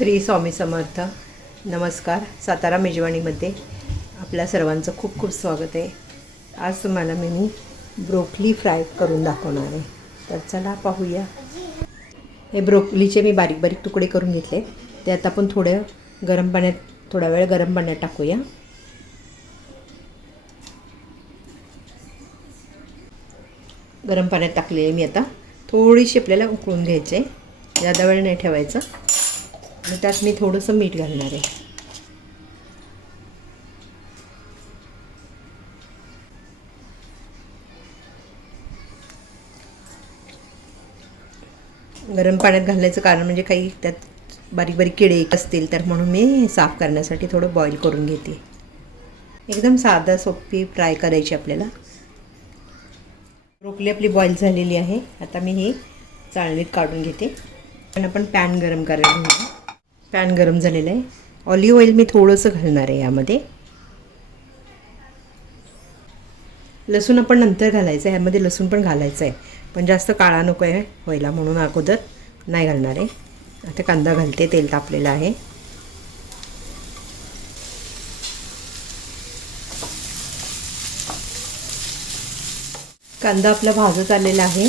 श्री स्वामी समर्थ. नमस्कार. सातारा मेजवानीमध्ये आपल्या सर्वांचं खूप खूप स्वागत आहे. आज तुम्हाला मी ब्रोकली फ्राय करून दाखवणार आहे. तर चला पाहूया. हे ब्रोकलीचे मी बारीक बारीक तुकडे करून घेतले. ते आता आपण थोड्या वेळ गरम पाण्यात टाकूया. गरम पाण्यात टाकलेले मी आता थोडीशी आपल्याला उकळून घ्यायचे. जादा वेळ नाही ठेवायचं. आणि त्यात मी थोडंसं मीठ घालणार आहे. गरम पाण्यात घालण्याचं कारण म्हणजे काही त्यात बारीक बारीक किडे असतील तर म्हणून मी साफ करण्यासाठी थोडं बॉईल करून घेते. एकदम साधं सोपी फ्राय करायची आपल्याला. ब्रोकली आपली बॉईल झालेली आहे. आता मी ही चाळणीत काढून घेते. आणि आपण पॅन गरम करायला घेऊया. पॅन गरम झालेलं आहे. ऑलिव्ह ऑइल मी थोडंसं घालणार आहे यामध्ये. लसूण आपण नंतर घालायचं आहे. ह्यामध्ये लसूण पण घालायचं आहे, पण जास्त काळा नको आहे व्हायला म्हणून अगोदर नाही घालणार आहे. आता कांदा घालते. तेल तापलेलं आहे. कांदा आपला भाजत आलेला आहे.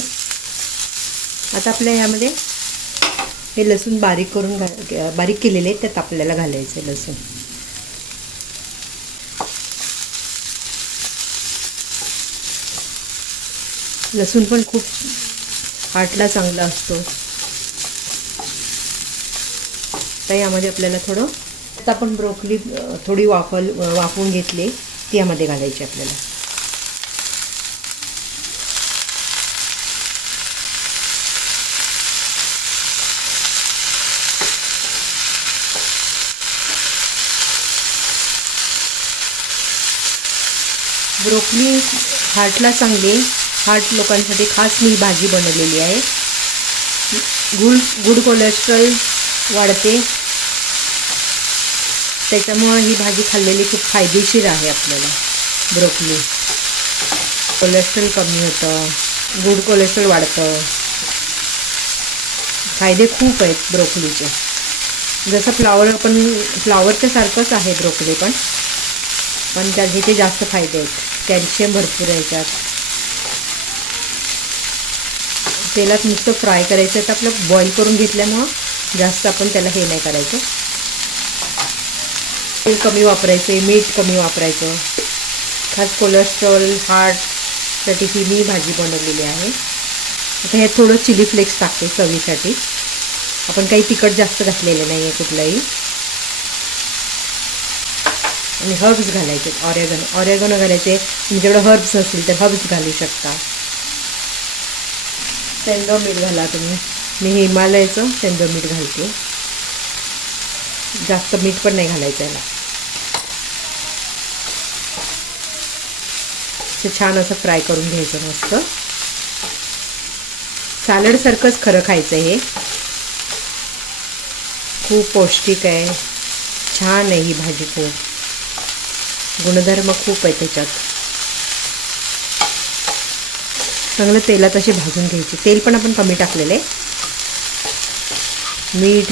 आता आपल्या ह्यामध्ये हे लसूण बारीक केलेले आहेत, त्यात आपल्याला घालायचं आहे लसूण. लसूण पण खूप हार्टला चांगला असतो. तर यामध्ये आपल्याला आता आपण ब्रोकली थोडी वाफवून घेतली, ती यामध्ये घालायची आपल्याला. ब्रोकली हार्टला चांगली. हार्ट लोकांसाठी खास मी भाजी बनवलेली आहे. गुड कोलेस्ट्रॉल वाढते, त्याच्यामुळं ही भाजी खाल्लेली खूप फायदेशीर आहे आपल्याला. ब्रोकली कोलेस्ट्रॉल कमी होतं, गुड कोलेस्ट्रॉल वाढतं. फायदे खूप आहेत ब्रोकलीचे. जसं फ्लावरच्या सारखंच आहे ब्रोकली पण त्याचे जास्त फायदे आहेत. कॅल्शियम भरपूर आहे याच्यात. तेलात नुसतं फ्राय करायचं आहे. तर आपलं बॉईल करून घेतल्यामुळं जास्त आपण त्याला हे नाही करायचं. तेल कमी वापरायचे, मीठ कमी वापरायचं. खास कोलेस्ट्रॉल हार्टसाठी ही मी भाजी बनवलेली आहे. आता ह्यात थोडं चिली फ्लेक्स टाकते चवीसाठी. आपण काही तिखट जास्त घातलेलं नाही आहे कुठलंही. आणि हर्ब्स घालायचे. ऑरेगनो घालायचे. तुमच्याकडे हर्ब्स असतील तर हर्ब्स घालू शकता. सेंधव मीठ घाला तुम्ही. मी हिमालयाचं सेंधव मीठ घालते. जास्त मीठ पण नाही घालायचं याला. छान असं फ्राय करून घ्यायचं मस्त. सॅलडसारखंच खरं खायचं. हे खूप पौष्टिक आहे. छान आहे ही भाजी. खूप गुणधर्म खूप आहे त्याच्यात. चांगलं तेलात अशी भाजून घ्यायची. तेल पण आपण कमी टाकलेलं आहे. मीठ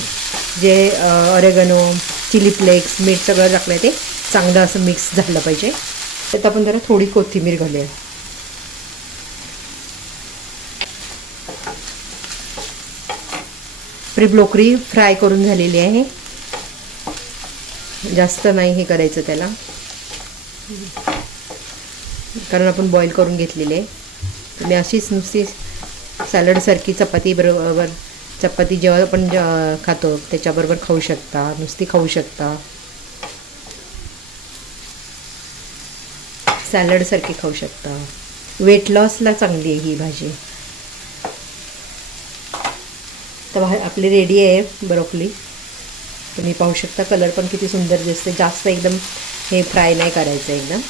जे ऑरेगनो चिली फ्लेक्स मीठ सगळं टाकलं आहे ते चांगलं असं मिक्स झालं पाहिजे. त्यात आपण जरा थोडी कोथिंबीर घालूया. ब्रोकली फ्राय करून झालेली आहे. जास्त नाही हे करायचं त्याला, कारण आपण बॉईल करून घेतलेले आहे. तुम्ही अशीच नुसती सॅलडसारखी चपाती जेव्हा आपण खातो त्याच्याबरोबर खाऊ शकता. नुसती खाऊ शकता. सॅलडसारखी खाऊ शकता. वेट लॉसला चांगली आहे ही भाजी. तर आपली रेडी आहे ब्रोकली. तुम्ही पाहू शकता. कलर पण किती सुंदर दिसते. जास्त एकदम हे फ्राय नाही करायचं एकदम.